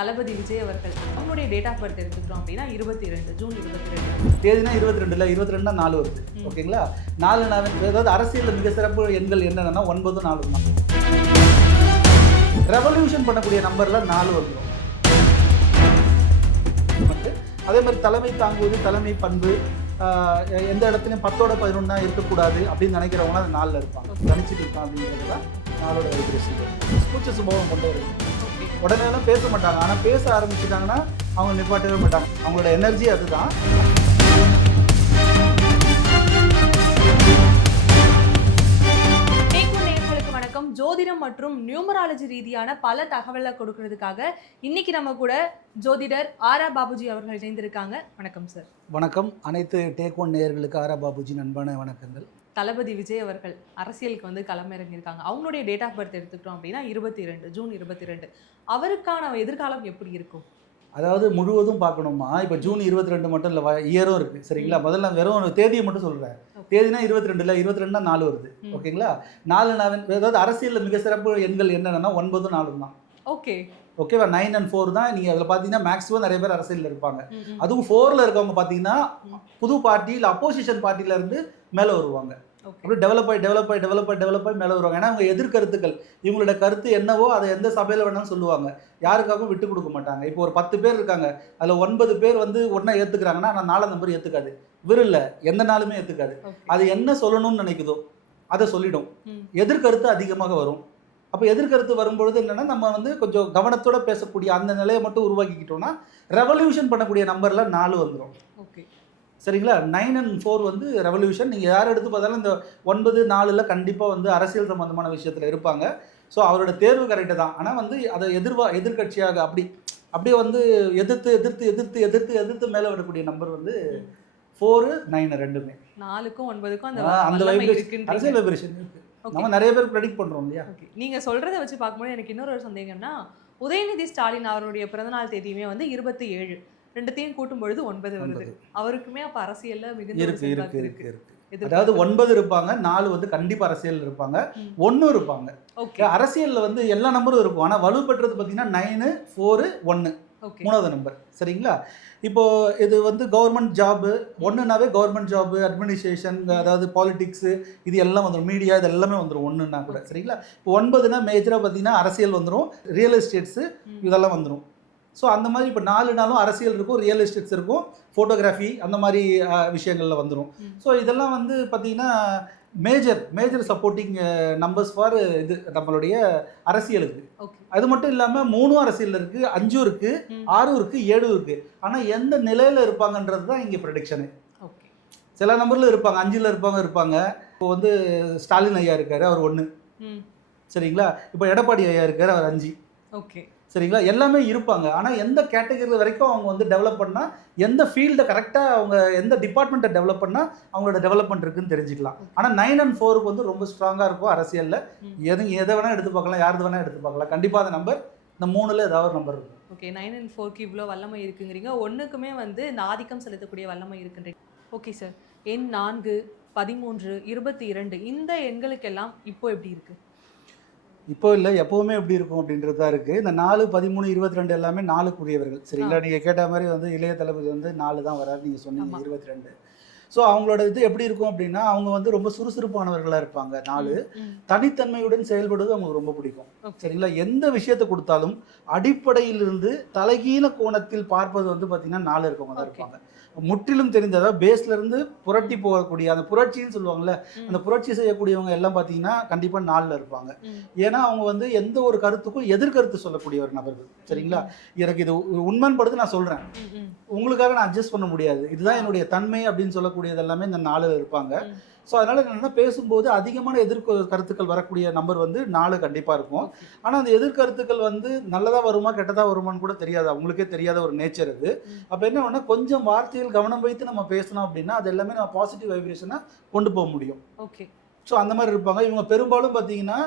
தளபதி விஜய் அவர்கள் அவங்களுடைய date of birth எடுத்துக்கிறோம் அப்படின்னா 22 ஜூன் 22 தேதினா 22 இல்லை 22 4 வருது. ஓகேங்களா? 4 அதாவது அரசியலில் மிக சிறப்பு எண்கள் என்னென்னா 9 4 தான். ரெவல்யூஷன் பண்ணக்கூடிய நம்பரில் 4 வந்துடும். அதே மாதிரி தலைமை தாங்குவது, தலைமை பண்பு, எந்த இடத்துலையும் 10ஓட 11 இருக்கக்கூடாது அப்படின்னு நினைக்கிறவங்க அந்த 4ல் இருப்பாங்க. கணிச்சிட்டு இருக்கான் அப்படிங்கிறது தான் 4ஓட வைப்ரேஷன். கூச்ச சுபாவம் கொண்டு வருது. உடனேலாம் பேச மாட்டாங்க, ஆனால் பேச ஆரம்பிச்சிட்டாங்கன்னா அவங்க நிப்பாட்டவே மாட்டாங்க. அவங்களோட எனர்ஜி அதுதான். வணக்கம். ஜோதிடம் மற்றும் நியூமராலஜி ரீதியான பல தகவலை கொடுக்கறதுக்காக இன்னைக்கு நம்ம கூட ஜோதிடர் ஆரா பாபுஜி அவர்கள் இணைந்திருக்காங்க. வணக்கம் சார். வணக்கம். அனைத்து டேக் ஒன் நேயர்களுக்கு ஆரா பாபுஜி அன்பான வணக்கங்கள். தளபதி விஜய் அவர்கள் அரசியலுக்கு வந்து களமிறங்கியிருக்காங்க. அவங்களுடைய டேட் ஆஃப் பர்த் எடுத்துக்கிட்டோம் அப்படின்னா 22 ஜூன் 22. அவருக்கான எதிர்காலம் எப்படி இருக்கும்? அதாவது முழுவதும் பார்க்கணுமா, இப்போ ஜூன் 22 மட்டும் இல்லை, இயரும் இருக்குது. சரிங்களா? முதல்ல வெறும் தேதியை மட்டும் சொல்கிறேன். தேதினா 22 இல்லை 22 4 வருது. ஓகேங்களா? 4 அதாவது அரசியலில் மிக சிறப்பு எண்கள் என்னென்னா 9 4 தான். ஓகே ஓகேவா? 9 and 4 தான். நீங்கள் அதில் பார்த்தீங்கன்னா மேக்ஸிமம் நிறைய பேர் அரசியலில் இருப்பாங்க. அதுவும் 4ல் இருக்கவங்க பார்த்தீங்கன்னா புது பார்ட்டி இல்லை அப்போசிஷன் பார்ட்டியிலேருந்து மேலே வருவாங்க. அப்படி டெவலப் ஆகி மேலே வருவாங்க. ஏன்னா அவங்க எதிர்கருத்துக்கள், இவங்களோட கருத்து என்னவோ அதை எந்த சபையில் வேணாலும் சொல்லுவாங்க. யாருக்காகவும் விட்டு கொடுக்க மாட்டாங்க. இப்போ ஒரு 10 பேர் இருக்காங்க, அதில் 9 பேர் வந்து ஒன்றா ஏற்றுக்கிறாங்கன்னா நான் 4 நம்பர் ஏற்றுக்காது. விருல்ல எந்த நாளுமே ஏற்றுக்காது. அது என்ன சொல்லணும்னு நினைக்குதோ அதை சொல்லிடும். எதிர்கருத்து அதிகமாக வரும். அப்போ எதிர்கருத்து வரும்பொழுது என்னென்னா நம்ம வந்து கொஞ்சம் கவனத்தோட பேசக்கூடிய அந்த நிலையை மட்டும் உருவாக்கிக்கிட்டோம்னா ரெவல்யூஷன் பண்ணக்கூடிய நம்பரில் 4 வந்துடும். ஓகே, சரிங்களா? 9 and 4 வந்து ரெவல்யூஷன். நீங்கள் யார் எடுத்து பார்த்தாலும் இந்த 9 4ல் கண்டிப்பாக வந்து அரசியல் சம்மந்தமான விஷயத்தில் இருப்பாங்க. ஸோ அவரோட தேர்வு கரெக்டு தான். ஆனால் வந்து அதை எதிர்கட்சியாக அப்படியே வந்து எதிர்த்து மேலே வரக்கூடிய நம்பர் வந்து 4 9 ரெண்டுமே. 4க்கும் 9க்கும் அந்த அரசியல் வைப்ரேஷன் இருக்குது. நம்ம நிறைய பேர் ப்ரெடிக்ட் பண்ணுறோம் இல்லையா? நீங்கள் சொல்கிறத வச்சு பார்க்கும்போது எனக்கு இன்னொரு சந்தேகம்னா, உதயநிதி ஸ்டாலின் அவருடைய பிறந்தநாள் தேதியுமே வந்து 27, ரெண்டுத்தையும் கூட்டும் பொழுது 9 வருது. அவருக்குமே அப்ப அரசியல்ல மிகுந்த இருக்கு. அதாவது 9 இருப்பாங்க, 4 வந்து கண்டிப்பா அரசியல் இருப்பாங்க, 1 இருப்பாங்க. அரசியல்ல வந்து எல்லா நம்பரும் இருக்கும். ஆனா வலுப்பெற்றது பார்த்தீங்கன்னா 9 4 1 மூணாவது நம்பர். சரிங்களா? இப்போ இது வந்து கவர்மெண்ட் ஜாபு, 1னாவே கவர்மெண்ட் ஜாபு, அட்மினிஸ்ட்ரேஷன், அதாவது பாலிடிக்ஸு, இது எல்லாம் வந்துடும். மீடியா இது எல்லாமே வந்துடும் 1ன்னா கூட. சரிங்களா? இப்போ 9னா மேஜராக பார்த்தீங்கன்னா அரசியல் வந்துடும், ரியல் எஸ்டேட்ஸு இதெல்லாம் வந்துடும். ஸோ அந்த மாதிரி இப்போ 4 நாளும் அரசியல் இருக்கும், ரியல் எஸ்டேட்ஸ் இருக்கும், ஃபோட்டோகிராஃபி அந்த மாதிரி விஷயங்களில் வந்துடும். ஸோ இதெல்லாம் வந்து பார்த்திங்கன்னா மேஜர் சப்போர்ட்டிங் நம்பர்ஸ் ஃபார் இது நம்மளுடைய அரசியலுக்கு. அது மட்டும் இல்லாமல் 3 அரசியல் இருக்குது, 5 இருக்குது, 6 இருக்குது, 7 இருக்குது. ஆனால் எந்த நிலையில் இருப்பாங்கன்றது தான் இங்கே ப்ரெடிக்ஷனு. சில நம்பரில் இருப்பாங்க, 5ல் இருப்பாங்க. இப்போ வந்து ஸ்டாலின் ஐயா இருக்கார், அவர் 1. சரிங்களா? இப்போ எடப்பாடி ஐயா இருக்கார், அவர் 5. ஓகே, சரிங்களா? எல்லாமே இருப்பாங்க. ஆனால் எந்த கேட்டகரி வரைக்கும் அவங்க வந்து டெவலப் பண்ணால், எந்த ஃபீல்டை கரெக்டாக அவங்க எந்த டிபார்ட்மெண்ட்டை டெவலப் பண்ணால் அவங்களோட டெவலப்மெண்ட் இருக்குன்னு தெரிஞ்சுக்கலாம். ஆனால் 9 and 4க்கு வந்து ரொம்ப ஸ்ட்ராங்காக இருக்கும் அரசியலில். எதை வேணால் எடுத்து பார்க்கலாம், யாரது வேணால் எடுத்து பார்க்கலாம். கண்டிப்பாக அந்த நம்பர் இந்த 3ல் ஏதாவது ஒரு நம்பர் இருக்கும். ஓகே, 9 and 4க்கு இவ்வளோ வல்லமை இருக்குங்கிறீங்க. 1க்குமே வந்து இந்த ஆதிக்கம் செலுத்தக்கூடிய வல்லமை இருக்குன்றீங்க. ஓகே சார், எண் 4 13 22 இந்த எண்களுக்கெல்லாம் இப்போ எப்படி இருக்குது? இப்போ இல்லை, எப்போவுமே எப்படி இருக்கும் அப்படின்றது தான் இருக்குது. இந்த 4 13 22 எல்லாமே 4க்குரியவர்கள். சரிங்களா? நீங்கள் கேட்ட மாதிரி வந்து இளைய தளபதி வந்து 4 தான் வராது, நீங்கள் சொன்னீங்க 22. ஸோ அவங்களோட இது எப்படி இருக்கும் அப்படின்னா, அவங்க வந்து ரொம்ப சுறுசுறுப்பானவர்களாக இருப்பாங்க. 4 தனித்தன்மையுடன் செயல்படுவது அவங்களுக்கு ரொம்ப பிடிக்கும். சரிங்களா? எந்த விஷயத்தை கொடுத்தாலும் அடிப்படையிலிருந்து தலைகீழ கோணத்தில் பார்ப்பது வந்து பார்த்திங்கன்னா 4 இருக்கவங்க தான் இருப்பாங்க. முற்றிலும் தெரிந்ததா பேஸ்லேருந்து புரட்டி போகக்கூடிய அந்த புரட்சின்னு சொல்லுவாங்கள்ல, அந்த புரட்சி செய்யக்கூடியவங்க எல்லாம் பார்த்தீங்கன்னா கண்டிப்பாக 4ல் இருப்பாங்க. ஏன்னா அவங்க வந்து எந்த ஒரு கருத்துக்கும் எதிர்கருத்து சொல்லக்கூடிய ஒரு நபர்கள். சரிங்களா? எனக்கு இது உண்மைப்படுத்து நான் சொல்கிறேன், உங்களுக்காக நான் அட்ஜஸ்ட் பண்ண முடியாது, இதுதான் என்னுடைய தன்மை அப்படின்னு சொல்லக்கூடியது எல்லாமே இந்த 4ல் இருப்பாங்க. ஸோ அதனால் என்னென்னா பேசும்போது அதிகமான கருத்துக்கள் வரக்கூடிய நம்பர் வந்து 4 கண்டிப்பாக இருக்கும். ஆனால் அந்த எதிர்கருத்துக்கள் வந்து நல்லதாக வருமா கெட்டதாக வருமானு கூட தெரியாது, அவங்களுக்கே தெரியாத ஒரு நேச்சர் அது. அப்போ என்ன ஒன்று, கொஞ்சம் வார்த்தையில் கவனம் வைத்து நம்ம பேசணும் அப்படின்னா அது எல்லாமே நம்ம பாசிட்டிவ் வைப்ரேஷனாக கொண்டு போக முடியும். ஓகே, ஸோ அந்த மாதிரி இருப்பாங்க. இவங்க பெரும்பாலும் பார்த்தீங்கன்னா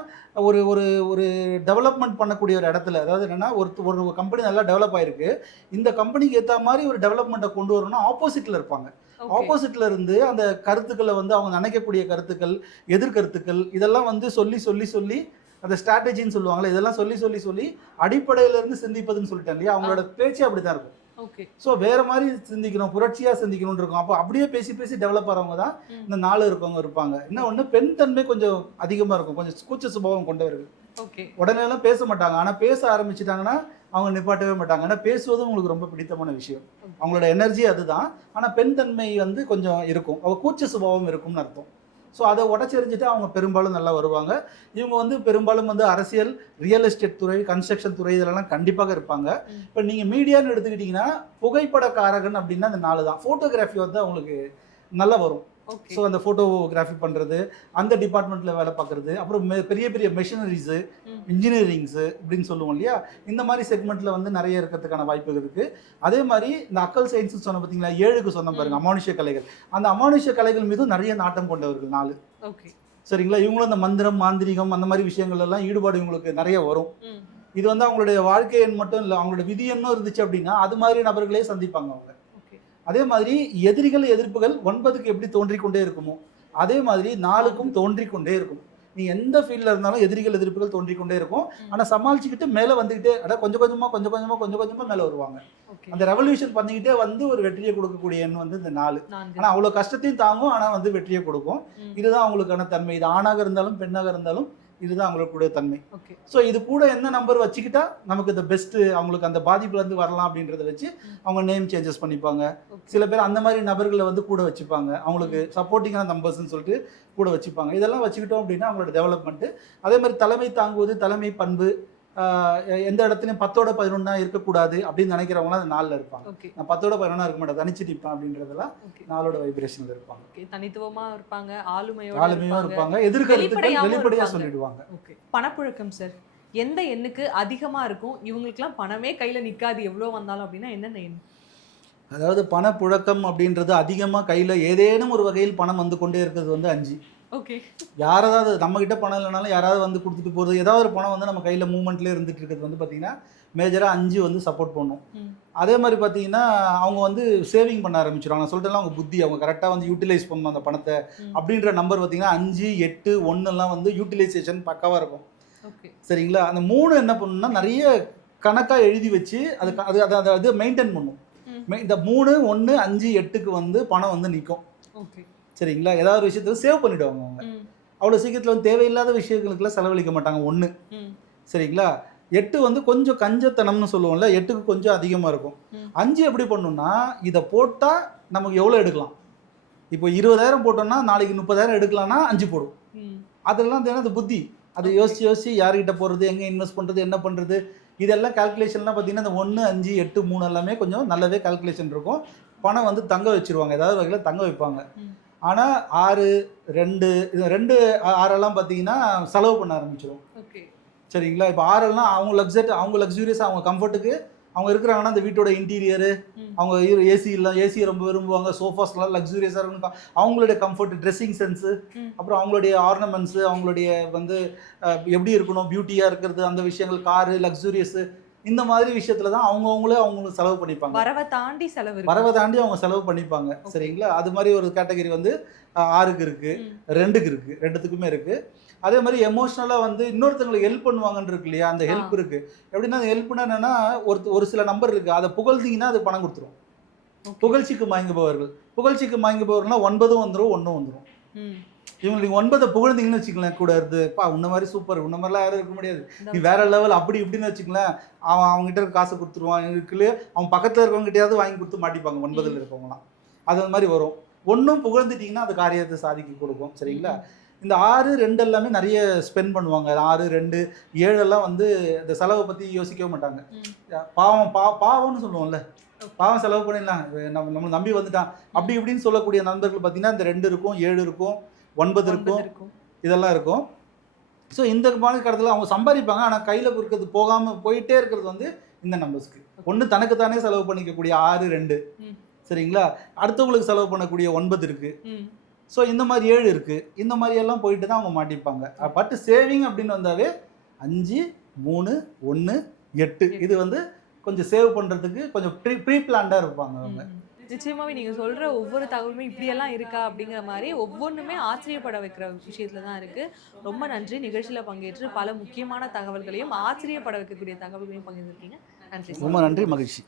ஒரு ஒரு ஒரு டெவலப்மெண்ட் பண்ணக்கூடிய ஒரு இடத்துல, அதாவது என்னென்னா ஒரு கம்பெனி நல்லா டெவலப் ஆகிருக்கு, இந்த கம்பெனிக்கு ஏற்ற மாதிரி ஒரு டெவலப்மெண்ட்டை கொண்டு வரணும்னா ஆப்போசிட்டில் இருப்பாங்க. ஆப்போசிட்ல இருந்து அந்த கருத்துக்களை வந்து அவங்க நினைக்கக்கூடிய கருத்துக்கள், எதிர்கருத்துக்கள் இதெல்லாம் வந்து சொல்லி அந்த ஸ்ட்ராட்டஜின்னு சொல்லுவாங்களே, இதெல்லாம் சொல்லி சொல்லி சொல்லி அடிப்படையில இருந்து சிந்திப்பதுன்னு சொல்லிட்டேன் இல்லையா, அவங்களோட பேச்சு அப்படிதான் இருக்கும். ஓகே. ஸோ வேற மாதிரி சிந்திக்கணும், புரட்சியாக சிந்திக்கணும்னு இருக்கும். அப்போ அப்படியே பேசி பேசி டெவலப் ஆகிறவங்க தான் இந்த 4 இருக்கவங்க இருப்பாங்க. இன்னும் ஒன்று, பெண் தன்மை கொஞ்சம் அதிகமாக இருக்கும், கொஞ்சம் கூச்ச சுபாவம் கொண்டவர்கள். ஓகே. உடனேலாம் பேச மாட்டாங்க, ஆனால் பேச ஆரம்பிச்சிட்டாங்கன்னா அவங்க நிப்பாட்டவே மாட்டாங்க. ஏன்னா பேசுவதும் உங்களுக்கு ரொம்ப பிடித்தமான விஷயம், அவங்களோட எனர்ஜி அதுதான். ஆனால் பெண் தன்மை வந்து கொஞ்சம் இருக்கும், அவங்க கூச்ச சுபாவம் இருக்கும்னு அர்த்தம். ஸோ அதை உடச்செறிஞ்சிட்டு அவங்க பெரும்பாலும் நல்லா வருவாங்க. இவங்க வந்து பெரும்பாலும் வந்து அரசியல், ரியல் எஸ்டேட் துறை, கன்ஸ்ட்ரக்ஷன் துறை இதெல்லாம் கண்டிப்பாக இருப்பாங்க. இப்போ நீங்கள் மீடியான்னு எடுத்துக்கிட்டிங்கன்னா புகைப்படக்காரகன் அப்படின்னா அந்த 4 தான். ஃபோட்டோகிராஃபி வந்து அவங்களுக்கு நல்லா வரும். ஸோ அந்த ஃபோட்டோகிராஃபி பண்ணுறது, அந்த டிபார்ட்மெண்ட்டில் வேலை பார்க்குறது, அப்புறம் பெரிய பெரிய மெஷினரிஸு, இன்ஜினியரிங்ஸு இப்படின்னு சொல்லுவோம் இல்லையா, இந்த மாதிரி செக்மெண்ட்டில் வந்து நிறைய இருக்கிறதுக்கான வாய்ப்புகள் இருக்குது. அதே மாதிரி இந்த அக்கல் சயின்ஸ் சொன்ன பார்த்தீங்களா, 7க்கு சொன்ன பாருங்க, அமானுஷ்ய கலைகள். அந்த அமானுஷ்ய கலைகள் மீதும் நிறைய நாட்டம் கொண்டவர்கள் 4. ஓகே. சரிங்களா, இவங்களும் அந்த மந்திரம், மாந்திரிகம் அந்த மாதிரி விஷயங்கள் எல்லாம் ஈடுபாடு இவங்களுக்கு நிறைய வரும். இது வந்து அவங்களுடைய வாழ்க்கையன் மட்டும் இல்லை, அவங்களோட விதி எண்ணும் இருந்துச்சு அப்படின்னா அது மாதிரி நபர்களே சந்திப்பாங்க அவங்க. அதே மாதிரி எதிரிகள், எதிர்ப்புகள் 9க்கு எப்படி தோன்றிக்கொண்டே இருக்குமோ அதே மாதிரி 4க்கும் தோன்றிக்கொண்டே இருக்கும். நீ எந்த ஃபீல்டில் இருந்தாலும் எதிரிகள், எதிர்ப்புகள் தோன்றிக்கொண்டே இருக்கும். ஆனால் சமாளிச்சுக்கிட்டு மேலே வந்துக்கிட்டே, அதாவது கொஞ்சம் கொஞ்சமாக மேலே வருவாங்க. அந்த ரெவல்யூஷன் பண்ணிக்கிட்டே வந்து ஒரு வெற்றியை கொடுக்கக்கூடிய எண் வந்து இந்த 4. ஆனால் அவ்வளோ கஷ்டத்தையும் தாங்கும், ஆனால் வந்து வெற்றியை கொடுக்கும். இதுதான் அவங்களுக்கான தன்மை. இது ஆணாக இருந்தாலும் பெண்ணாக இருந்தாலும் இதுதான் அவங்களுடைய தன்மை. ஸோ இது கூட என்ன நம்பர் வச்சுக்கிட்டா நமக்கு இந்த பெஸ்ட்டு, அவங்களுக்கு அந்த பாதிப்புலேருந்து வரலாம் அப்படின்றத வச்சு அவங்க நேம் சேஞ்சஸ் பண்ணிப்பாங்க. சில பேர் அந்த மாதிரி நபர்களை வந்து கூட வச்சுப்பாங்க, அவங்களுக்கு சப்போர்ட்டிங்கான நம்பர்ஸ்ன்னு சொல்லிட்டு கூட வச்சுப்பாங்க. இதெல்லாம் வச்சுக்கிட்டோம் அப்படின்னா அவங்களோட டெவலப்மெண்ட்டு. அதே மாதிரி தலைமை தாங்குவது, தலைமை பண்பு, எந்த இடத்துலையும் 10ஓட 11 இருக்கக்கூடாது அப்படின்னு நினைக்கிறவங்களாம் அந்த 4ல் இருப்பாங்க. நான் 10ஓட 11 இருக்க மாட்டேன், தனிச்சு நிற்பேன் அப்படின்றதெல்லாம் 4ஓட வைப்ரேஷனில் இருப்பாங்க. தனித்துவமாக இருப்பாங்க, ஆளுமையாக இருப்பாங்க, எதிர்கருத்துக்கள் வெளிப்படையாக சொல்லிடுவாங்க. ஓகே. பணப்புழக்கம் சார் எந்த எண்ணுக்கு அதிகமாக இருக்கும்? இவங்களுக்குலாம் பணமே கையில் நிற்காது எவ்வளோ வந்தாலும் அப்படின்னா என்னென்ன எண்? அதாவது பணப்புழக்கம் அப்படின்றது அதிகமாக கையில் ஏதேனும் ஒரு வகையில் பணம் வந்து கொண்டே இருக்கிறது வந்து 5. ஓகே. யாராவது நம்மக்கிட்ட பணம் இல்லைனாலும் யாராவது வந்து கொடுத்துட்டு போகிறது, ஏதாவது ஒரு பணம் வந்து நம்ம கையில் மூவ்மெண்ட்லேயே இருந்துட்டு இருக்கிறது வந்து பார்த்திங்கன்னா மேஜராக 5 வந்து சப்போர்ட் பண்ணும். அதே மாதிரி பார்த்தீங்கன்னா அவங்க வந்து சேவிங் பண்ண ஆரம்பிச்சிடுவாங்க. நான் சொல்லிட்டேன், அவங்க புத்தி, அவங்க கரெக்டாக வந்து யூட்டிலைஸ் பண்ணணும் அந்த பணத்தை அப்படின்ற நம்பர் பார்த்தீங்கன்னா 5, 8, 1 வந்து யூட்டிலைசேஷன் பக்காவாக இருக்கும். சரிங்களா, அந்த 3 என்ன பண்ணணும்னா நிறைய கணக்காக எழுதி வச்சு அது மெயின்டைன் பண்ணும். இந்த 3, 1, 5, 8க்கு வந்து பணம் வந்து நிற்கும். சரிங்களா, ஏதாவது ஒரு விஷயத்துல சேவ் பண்ணிவிடுவாங்க அவங்க. அவ்வளோ சீக்கிரத்தில் வந்து தேவையில்லாத விஷயங்களுக்குலாம் செலவழிக்க மாட்டாங்க 1. சரிங்களா, 8 வந்து கொஞ்சம் கஞ்சத்தனம்னு சொல்லுவோம்ல, 8க்கு கொஞ்சம் அதிகமாக இருக்கும். 5 எப்படி பண்ணணும்னா, இதை போட்டால் நமக்கு எவ்வளோ எடுக்கலாம், இப்போ 20,000 போட்டோம்னா நாளைக்கு 30,000 எடுக்கலாம்னா 5 போடும். அதெல்லாம் அது புத்தி, அது யோசிச்சு யார்கிட்ட போகிறது, எங்கே இன்வெஸ்ட் பண்ணுறது, என்ன பண்ணுறது, இதெல்லாம் கால்குலேஷன்லாம் பார்த்தீங்கன்னா இந்த 1, 5, 8, 3 எல்லாமே கொஞ்சம் நல்லாவே கால்குலேஷன் இருக்கும். பணம் வந்து தங்க வச்சுருவாங்க, ஏதாவது வகையில் தங்க வைப்பாங்க. ஆனால் 6, 2, 2, 6 பார்த்தீங்கன்னா செலவு பண்ண ஆரம்பிச்சிடும். சரிங்களா, இப்போ 6 அவங்க லக்ஸூரியஸாக அவங்க கம்ஃபர்ட்டுக்கு அவங்க இருக்கிறாங்கன்னா அந்த வீட்டோட இன்டீரியரு, அவங்க ஏசியை ரொம்ப விரும்புவாங்க, சோஃபாஸ்லாம் லக்ஸூரியஸாக இருக்கும், அவங்களுடைய கம்ஃபர்ட், ட்ரெஸ்ஸிங் சென்ஸு, அப்புறம் அவங்களுடைய ஆர்னமெண்ட்ஸு, அவங்களுடைய வந்து எப்படி இருக்கணும், பியூட்டியாக இருக்கிறது, அந்த விஷயங்கள், காரு, லக்ஸூரியஸு, இந்த மாதிரி விஷயத்துல தான் அவங்களுக்கு செலவு பண்ணிப்பாங்க. வரவை தாண்டி அவங்க செலவு பண்ணிப்பாங்க. சரிங்களா, அது மாதிரி ஒரு கேட்டகரி வந்து 6க்கு இருக்குது, 2க்கு இருக்குது, 2த்துக்குமே இருக்குது. அதே மாதிரி எமோஷ்னலாக வந்து இன்னொருத்தங்களுக்கு ஹெல்ப் பண்ணுவாங்கன்னு இருக்கு இல்லையா, அந்த ஹெல்ப் இருக்குது. எப்படின்னா அந்த ஹெல்ப்னா என்னென்னா ஒரு சில நம்பர் இருக்குது, அதை புகழ்ந்தீங்கன்னா அது பணம் கொடுத்துரும். புகழ்ச்சிக்கு மயங்குபவர்கள்னா 9 வந்துடும், 1 வந்துடும். இவங்களுக்கு 9 புகழ்ந்தீங்கன்னு வச்சுக்கலாம், கூட இருந்துப்பா உன்ன மாதிரி சூப்பர், உன்ன மாதிரிலாம் யாரும் இருக்க முடியாது, நீ வேற லெவல், அப்படி இப்படின்னு வச்சுக்கலாம். அவங்ககிட்ட இருக்க காசை கொடுத்துருவான், இருக்குல்லையே அவன் பக்கத்தில் இருக்கவங்ககிட்டயாவது வாங்கி கொடுத்து மாட்டிப்பாங்க 9ல் இருக்கவங்களாம். அது மாதிரி வரும். 1 புகழ்ந்துட்டிங்கன்னா அது காரியத்தை சாதிக்க கொடுக்கும். சரிங்களா, இந்த 6, 2 எல்லாமே நிறைய ஸ்பெண்ட் பண்ணுவாங்க. 6, 2, 7 வந்து இந்த செலவை பற்றி யோசிக்கவே மாட்டாங்க. பாவம்னு சொல்லுவோம்ல, பாவம் செலவு பண்ணிடலாம், நம்ம நம்பி வந்துட்டான் அப்படி இப்படின்னு சொல்லக்கூடிய நண்பர்கள் பார்த்தீங்கன்னா இந்த 2 இருக்கும், 7 இருக்கும், 9 இருக்கும், இதெல்லாம் இருக்கும். ஸோ இந்த மாதிரி கடத்தில் அவங்க சம்பாதிப்பாங்க, ஆனால் கையில் இருக்கிறது போகாமல் போயிட்டே இருக்கிறது வந்து இந்த நம்பர்ஸ்க்கு. 1 தனக்குத்தானே செலவு பண்ணிக்கக்கூடிய 6, 2. சரிங்களா, அடுத்தவங்களுக்கு செலவு பண்ணக்கூடிய 9 இருக்குது. ஸோ இந்த மாதிரி 7 இருக்குது. இந்த மாதிரி எல்லாம் போயிட்டு தான் அவங்க மாட்டிப்பாங்க. பட் சேவிங் அப்படின்னு வந்தாவே 5, 3, 1, 8 இது வந்து கொஞ்சம் சேவ் பண்ணுறதுக்கு கொஞ்சம் ப்ரீ பிளான்டாக இருப்பாங்க அவங்க. நிச்சயமாவே நீங்க சொல்ற ஒவ்வொரு தகவலுமே இப்படியெல்லாம் இருக்கா அப்படிங்கிற மாதிரி ஒவ்வொன்றுமே ஆச்சரியப்பட வைக்கிற விஷயத்துல தான் இருக்கு. ரொம்ப நன்றி நிகழ்ச்சியில பங்கேற்று பல முக்கியமான தகவல்களையும் ஆச்சரியப்பட வைக்கக்கூடிய தகவல்களையும் பகிர்ந்துருக்கீங்க. நன்றி சார். ரொம்ப நன்றி, மகிழ்ச்சி.